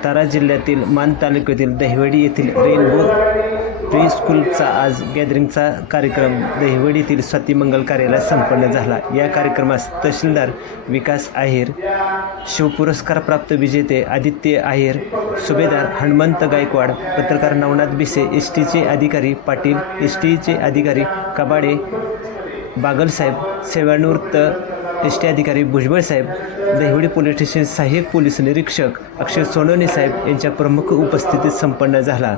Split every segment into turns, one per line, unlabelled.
सातारा जिल्ह्यातील मान तालुक्यातील दहिवडी येथील रेनबो प्री स्कूलचा आज गॅदरिंगचा कार्यक्रम दहिवडीतील स्वातीमंगल कार्यालयात संपन्न झाला. या कार्यक्रमास तहसीलदार विकास आहेर शिवपुरस्कारप्राप्त विजेते आदित्य आहेर सुभेदार हनुमंत गायकवाड पत्रकार नवनाथ बिसे एस टीचे अधिकारी पाटील एस टीचे अधिकारी कबाडे बागलसाहेब सेवानिवृत्त एस टी अधिकारी भुजबळ साहेब दहिवडी पोलीस स्टेशन सहाय्यक पोलीस निरीक्षक अक्षय सोनवणे साहेब यांच्या प्रमुख उपस्थितीत संपन्न झाला.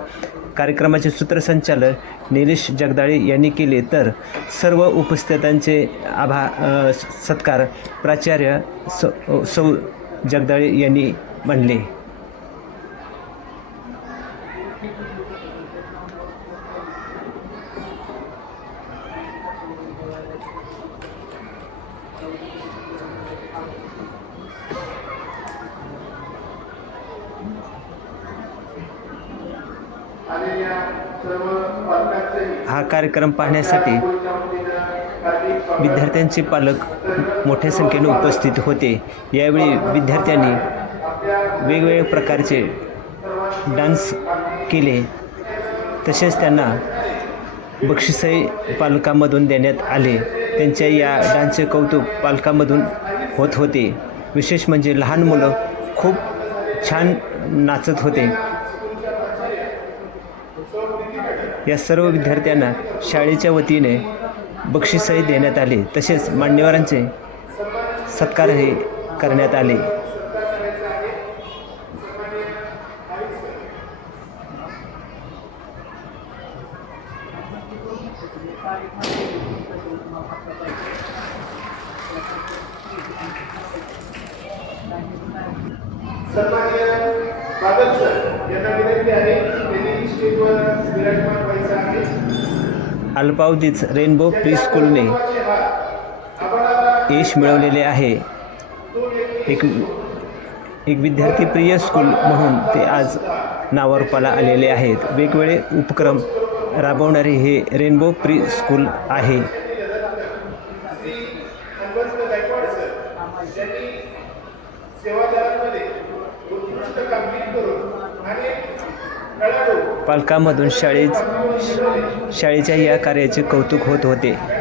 कार्यक्रमाचे सूत्रसंचालन निलेश जगदाळे यांनी केले तर सर्व उपस्थितांचे आभा सत्कार प्राचार्य सौ सौ जगदाळे यांनी म्हणले हा कार्यक्रम पाहण्यासाठी विद्यार्थ्यांचे पालक मोठ्या संख्येने उपस्थित होते. यावेळी विद्यार्थ्यांनी वेगवेगळ्या प्रकारचे डान्स केले. तसेच त्यांना बक्षिसही पालकामधून देण्यात आले. त्यांच्या या डान्सचे कौतुक पालकामधून होत होते. विशेष म्हणजे लहान मुलं खूप छान नाचत होते. या सर्व विद्यार्थ्यांना शाळेच्या वतीने बक्षीसही देण्यात आले. तसेच मान्यवरांचे सत्कारही करण्यात आले.
सन्मान्य बादल सर यांना विनंती आहे त्यांनी स्टेजवर विराजमान
अल्पावधीच रेनबो प्री स्कूलने यश मिळवलेले आहे. एक एक विद्यार्थीप्रिय स्कूल म्हणून ते आज नावारूपाला आलेले आहेत. वेगवेगळे उपक्रम राबवणारे हे रेनबो प्री स्कूल आहे.
सेवादारांमध्ये उत्कृष्ट कामगिरी करून आणि खेळाडू
पालकांमधून शाळे शाळेच्या या कार्याचे कौतुक होत होते
आहे.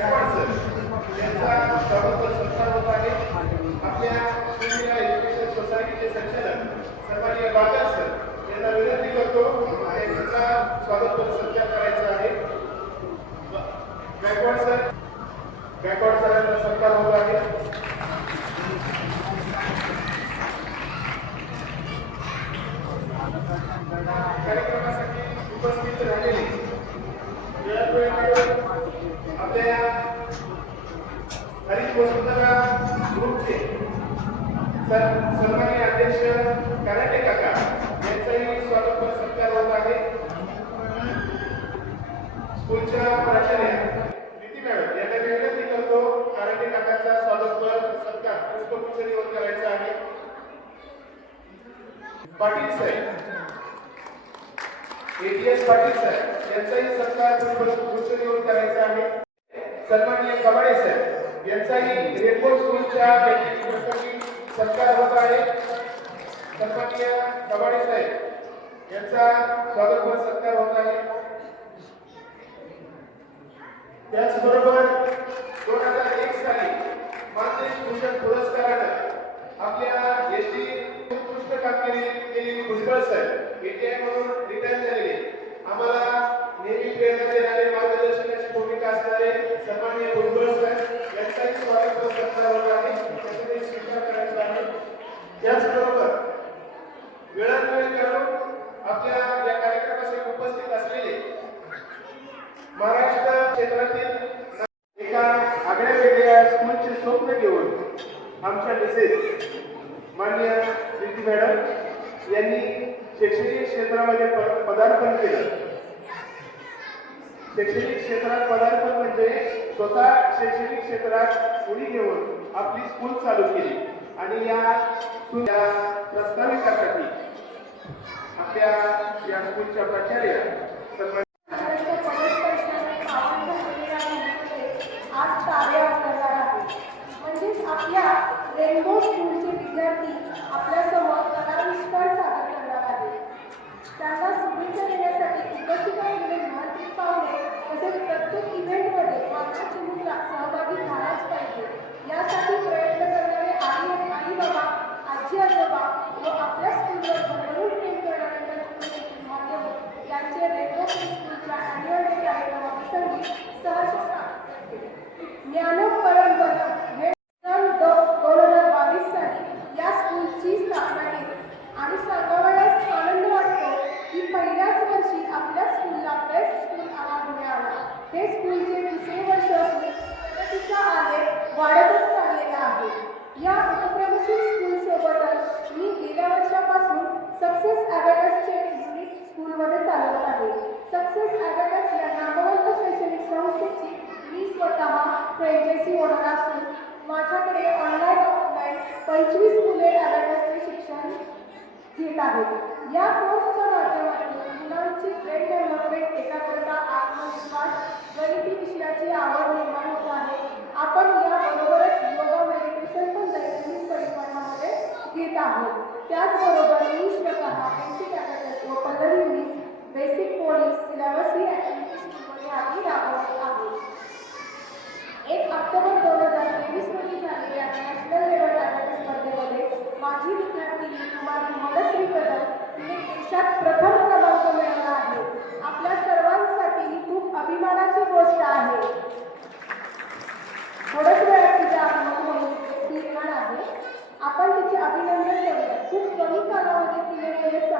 उपस्थित राहिलेले. आपल्या हरित वसुंधरा ग्रुपचे सर अध्यक्ष कराटे काका यांचाही स्वागत व सत्कार होत आहे. स्कूलच्या प्राचार्य प्रीती मॅडम यांना विनंती करतो कराटे काकाचा स्वागत व सत्कार पुष्पगुच्छ देऊन करायचा आहे. पाटील साहेब एटीएस पाटील सर यांचाही सत्कार पुष्पगुच्छ येऊन करायचा आहे. सन्माननीय कवाडे सर यांचाही रेनबो स्कूलच्या व्यक्तिमत्वासाठी सत्कार होत आहे. सन्माननीय कवाडे साहेब यांचा स्वागत सत्कार होत आहे. त्याचबरोबर दोन हजार एक साली मानदेश भूषण पुरस्कारानं आपल्या एस टी उत्कृष्ट कामगिरी केलेली भुजबळ सर एटीआय म्हणून रिटायर झाले आम्हाला नेहमी प्रेरणा देणारे मार्गदर्शनाची भूमिका असणारे सन्माननीय भुजबळ साहेब यांचाही स्वागत व त्याचा स्वीकार करायचा आहे त्याचबरोबर वेळात वेळ आपल्या या कार्यक्रमासाठी उपस्थित असलेले महाराष्ट्र क्षेत्रातील एका आगळ्या वेगळ्या स्कूलचे स्वप्न घेऊन आमच्या मिसेस मान्य प्रीती मॅडम यांनी शैक्षणिक क्षेत्रामध्ये पदार्पण केलं. शैक्षणिक क्षेत्रात पदार्पण म्हणजे स्वतः शैक्षणिक क्षेत्रात उडी घेऊन आपली स्कूल चालू केली. आणि या प्रस्ताविकासाठी आपल्या या स्कूलच्या प्राचार्य
तसेच आदर असल्या नामवंत शैक्षणिक संस्थेची मी स्वतः फ्रँचायसी होणार असून माझ्याकडे ऑनलाईन ऑफलाईन पंचवीस मुले आदरचे शिक्षण घेत आहेत. या कोर्सच्या माध्यमातून मुलांची ब्रेन डेव्हलपमेंट एकाग्रता आत्मविश्वास गणिती विषयाची आवड निर्माण होत आहे. आपण याबरोबरच योगा मेडिटेशन पण दैनंदिन परिमाणामध्ये घेत आहोत. त्याचबरोबर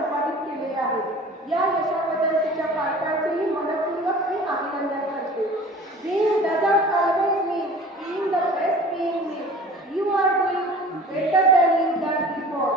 संपादित केले आहे या यशाबद्दल तिच्या पालकांचेही मनपूर्वक मी अभिनंदन करते. Being doesn't always mean being the best being me. You are doing better than in that before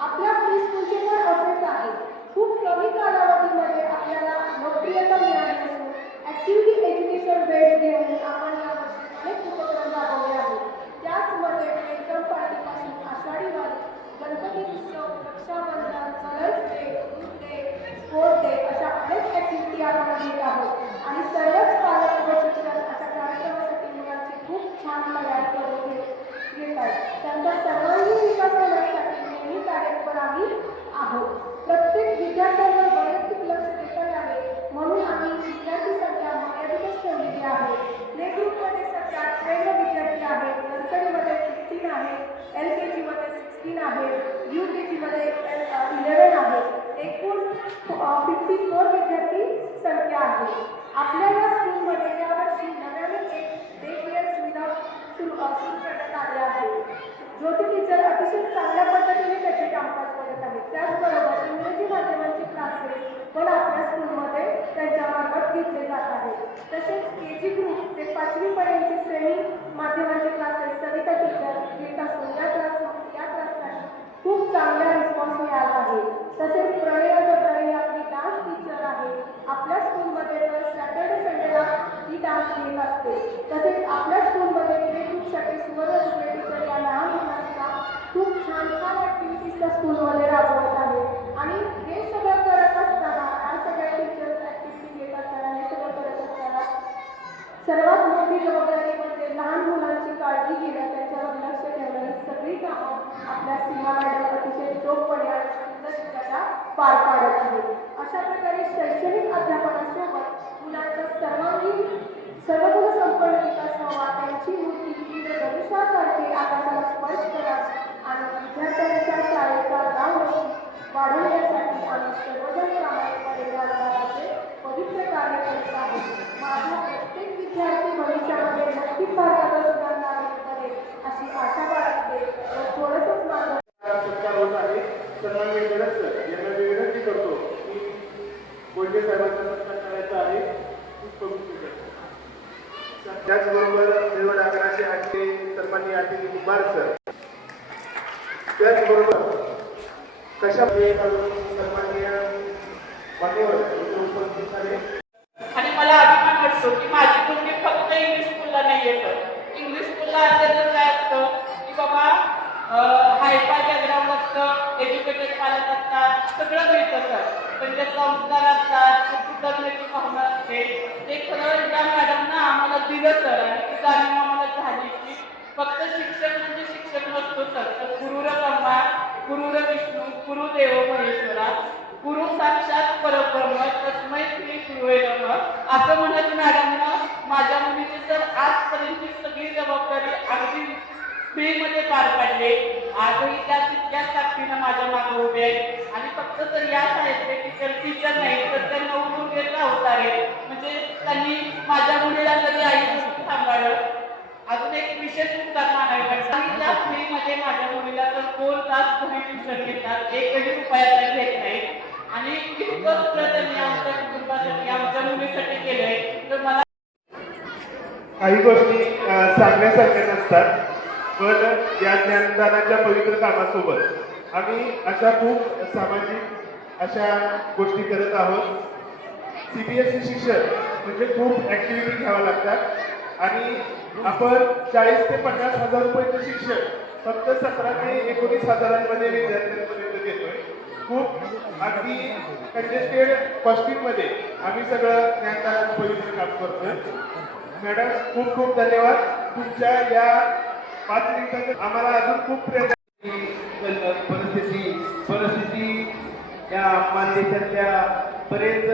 आपल्या प्रीस्कूलचे पण असेच आहे. खूप कमी कालावधीमध्ये आपल्याला लोकप्रियता मिळाली असून ॲक्टिव्हिटी एज्युकेशन बेस घेऊन आपण यावर्षी अनेक उपक्रम राबवले आहेत. त्याचमध्ये वेलकम पार्टीपासून आषाढी वारी गणपती उत्सव Rakshabandhan colours day group day sport day अशा अनेक ॲक्टिव्हिटी आपण घेत आहोत आणि सर्वच पालक व शिक्षक अशा कार्यक्रमासाठी मुलांची खूप छान तयारी करून घेत घेत आहेत त्यांचा सर्वांगीण विकास होण्यासाठी नेहमी कार्यरत आम्ही आहोत प्रत्येक विद्यार्थ्यांवर वैयक्तिक लक्ष देता यावे म्हणून आम्ही विद्यार्थी संख्या मर्यादितच ठेवलेली आहे प्ले ग्रुपमध्ये सध्या ट्रेन विद्यार्थी आहेत नर्सरीमध्ये सिक्स्टीन आहे एल के जीमध्ये सिक्स्टीन आहे यू के जीमध्ये इलेवन आहे एकूण फिफ्टी फोर विद्यार्थी संख्या आहे. आपल्या या स्कूलमध्ये यावर्षी नव्याने एक डे केअर सुविधा सुरू सुरू करण्यात आली आहे. ज्योती टीचर अतिशय चांगल्या पद्धतीने त्याचे कामकाज करत आहेत त्याचबरोबर इंग्रजी माध्यमांचे क्लासेस पण आपल्या स्कूलमध्ये त्यांच्यामार्फत घेतले जात आहेत. तसेच के जी ग्रुप ते पाचवीपर्यंत सेमी माध्यमांचे क्लासेस सविता टीचर घेत असून या क्लास या क्लाससाठी खूप चांगला रिस्पॉन्स मिळाला आहे तसेच प्रणय दत्ता ही आपली डान्स टीचर आहे आपल्या स्कूलमध्ये दर सॅटर्डे संडेला ही डान्स घेत असते तसेच आपल्या स्कूलमध्ये प्ले ग्रुपसाठी सुवर्ण दुबे टीचर या लहान मुलांचा खूप छान छान ॲक्टिव्हिटीज त्या स्कूलमध्ये राबवत आहे आणि हे सगळं करत असताना या सगळ्या टीचर्स ॲक्टिव्हिटी घेत असताना हे सगळं करत असताना सर्वात मोठी जबाबदारी म्हणजे लहान मुलांची काळजी घेणं त्यांच्यावर लक्ष ठेवणं ही सगळी कामं आपल्या सीमा मॅडम अतिशय चोखपणे आणि सुंदररित्या पार पाडत आहेत अशा प्रकारे शैक्षणिक अध्यापनासोबत मुलांचा सर्वांगीण सर्वगुण संपन्न विकास व्हावा त्यांची मूर्ती तीव्र गणेशासारखी आकाशाला स्पर्श करा आणि विद्यार्थ्यांच्या शाळेचा नाव वाढवण्यासाठी आम्ही सर्वजण प्रामाणिकपणे वाढवण्याचे पवित्र कार्य करत आहोत माझा प्रत्येक विद्यार्थी भविष्यामध्ये नक्कीच भारताला सुधारणारा करेल अशी आशा बाळगते व थोडंसंच माझं
सत्कार होत आहे सन्माननीय गरज सर यांना मी करतो. की कोल्हे साहेबांचा सत्कार करायचा आहे. खूप पवित्र करतो. त्याचबरोबर निवड आकाराचे आठे सन्मान्य आठे कुमार सर. त्याचबरोबर कशा सन्मान्य मान्यवर उपस्थित झाले.
आणि मला अभिमान वाटतो की माझी मुलगी फक्त इंग्लिश स्कूलला नाही येत इंग्लिश स्कूलला असेल तर काय असतं? की बाबा हायफाय बॅकग्राऊंड असतं एज्युकेटेड पालक असतात सगळं मिळतं सर. त्यांचे संस्कार असतात सुधारण्याची भावना असते. ते खरं त्या मॅडमना आम्हाला दिलं सर आणि ती जाणीव आम्हाला झाली की फक्त शिक्षक म्हणजे शिक्षक नसतो सर. तर गुरुर ब्रह्मा गुरुर विष्णू गुरुदेव महेश्वरा गुरु साक्षात परब्रह्म तस्मय श्री गुरुवे नमः. असं म्हणत मॅडमनं माझ्या मुलीची सर आजपर्यंतची सगळी जबाबदारी अगदी फ्रीमध्ये पार पाडले. आजही त्या तितक्याच ताकदीनं माझ्या मागे उभे आहेत. आणि फक्त तर या शाळेतले टीचर टीचर नाही तर ते नऊ दुर्गेचा आहे म्हणजे त्यांनी माझ्या मुलीला कधी आई सांभाळलं अजून एक विशेष उपकार मानावे लागतात आणि त्या फ्रीमध्ये माझ्या मुलीला तर दोन तास घरी ट्युशन घेतात. एकही रुपयाचा घेत नाही. आणि इतकं त्यांनी आमच्या कुटुंबासाठी आमच्या मुलीसाठी केलंय. तर मला
काही गोष्टी सांगण्यासारख्या नसतात. पण या ज्ञानदानाच्या पवित्र कामासोबत आम्ही अशा खूप सामाजिक अशा गोष्टी करत आहोत. सी बी एस ई शिक्षण म्हणजे खूप ॲक्टिव्हिटी घ्याव्या लागतात. आणि आपण चाळीस ते पन्नास हजार रुपयाचं शिक्षण फक्त सतरा ते एकोणीस हजारांमध्ये विद्यार्थ्यांपर्यंत देतोय. खूप अगदी कंजेस्टेड कॉस्टिंगमध्ये आम्ही सगळं ज्ञानदानाचं पवित्र काम करतोय. मॅडम खूप खूप धन्यवाद. तुमच्या या पाच मिनिटात आम्हाला अजून खूप प्रेरणा परिस्थिती परिस्थिती या मानदेशातल्या बरेच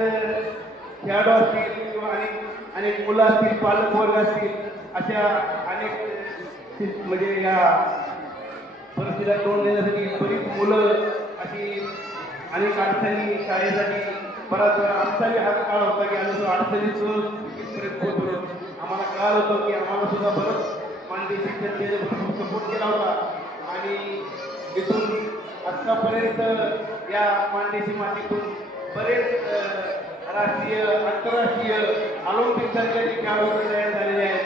खेळाडू असतील किंवा अनेक अनेक मुलं असतील पालक वर्ग असतील अशा अनेक म्हणजे या परिस्थितीला तोंड देण्यासाठी बरीच मुलं अशी अनेक अडचणी शाळेसाठी बराच आमचाही हात काळ होता की आम्ही तो अडचणीतून आम्हाला कळालं होतं की आम्हाला सुद्धा बरंच मानदेशी जनतेने भरपूर सपोर्ट केला होता. आणि तिथून आत्तापर्यंत या मानदेशी मातीतून बरेच राष्ट्रीय आंतरराष्ट्रीय ऑलिम्पिक दर्जाचे खेळाडू तयार झालेले आहेत.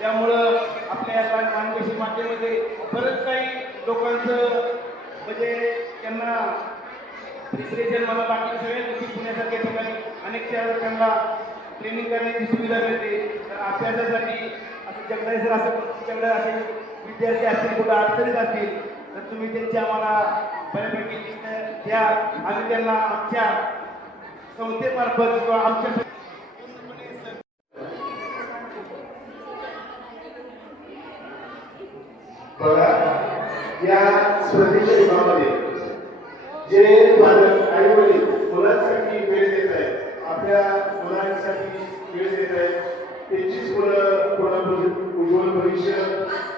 त्यामुळं आपल्या या मानदेशी मातेमध्ये बरंच काही लोकांचं म्हणजे त्यांना प्रिपरेशन मला बाकी सगळ्या गोष्टी पुण्यासारख्या ठिकाणी अनेक शहरात त्यांना ट्रेनिंग करण्याची सुविधा मिळते. तर अभ्यासासाठी तुमच्याकडे जर असं तुमच्याकडे असे विद्यार्थी असतील कुठं अडचणीत असतील तर तुम्ही त्यांची आम्हाला बऱ्यापैकी लिस्ट द्या आणि त्यांना आमच्या संस्थेमार्फत किंवा आमच्या बघा या स्पर्धेच्या विभागामध्ये जे पालक आई वडील मुलांसाठी वेळ देत आहेत आपल्या मुलांसाठी वेळ देत आहेत त्यांचीच मुलं उज्ज्वल भविष्य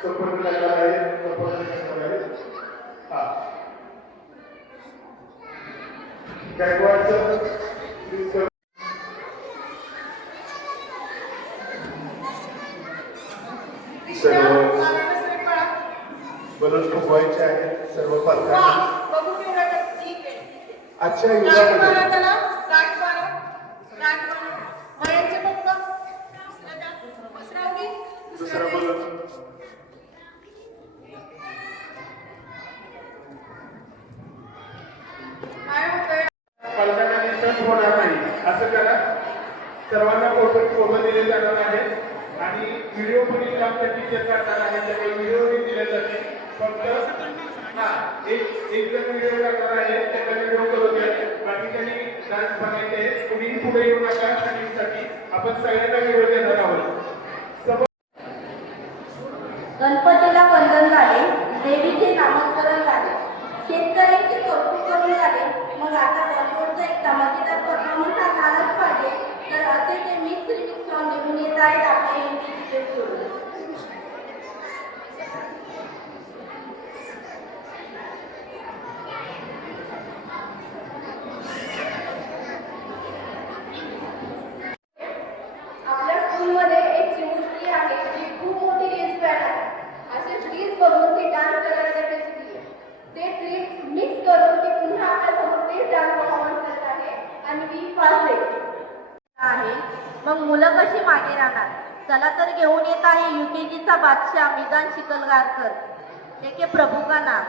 संपन्न करणार आहेत संपन्न करणार आहेत. हा. गायकवाडचं. सर्व बलून फुगवायचे आहेत सर्व पालकांना आजच्या युगामध्ये पालकांना डिस्टर्ब होणार नाही. असं करा. सर्वांना फोटो फोटो दिले जाणार आहे आणि व्हिडिओ पण आमच्या टीचर करणार त्यामुळे व्हिडिओ दिले जाते फक्त हा एक एक जण व्हिडिओ करणार आहे. त्याचा व्हिडिओ करू द्या बाकीच्यांनी डान्स बघायचे कुणीही पुढे येऊ नका. आपण सगळ्यांना व्हिडिओ देणार आहोत.
शेतकऱ्यांची करून झाले. मग आता बॉलिवूडचा एक धमाकेदार परफॉर्मन्स हा पाहिजे. तर असे ते मिक्स रिमिक्स सॉन्ग घेऊन येत आहेत आपल्या हिंदी चित्रपट आपल्या स्कूलमध्ये एक चिमुकली आहे जी खूप मोठी रील्स फॅन आहे असे रील्स बघून ती डान्स करायला शिकली ते रील्स मिक्स करून ती पुन्हा आपल्यासमोर तेच डान्स परफॉर्मन्स करत आहे आणि आहे. मग मुलं कशी मागे राहणार? चला तर घेऊन येत आहे युकेजीचा बादशाह मिदान शिकलगारकर. एके प्रभू का नाम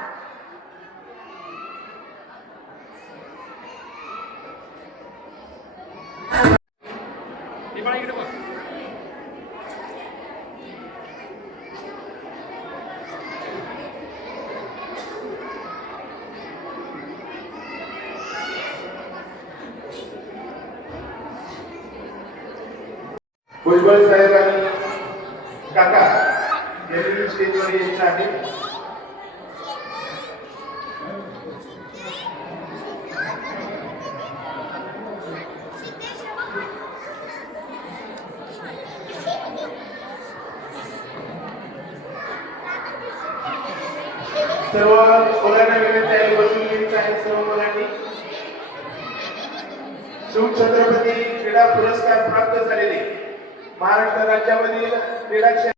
भुजबळ साहेब आणि काका यांनी स्टेजवर यायचं आहे. सर्व मुलांना विनंती आहे बसून घ्यायचं आहे सर्व मुलांनी शिवछत्रपती क्रीडा पुरस्कार प्राप्त झालेले. महाराष्ट्र राज्यामधील क्रीडा क्षेत्र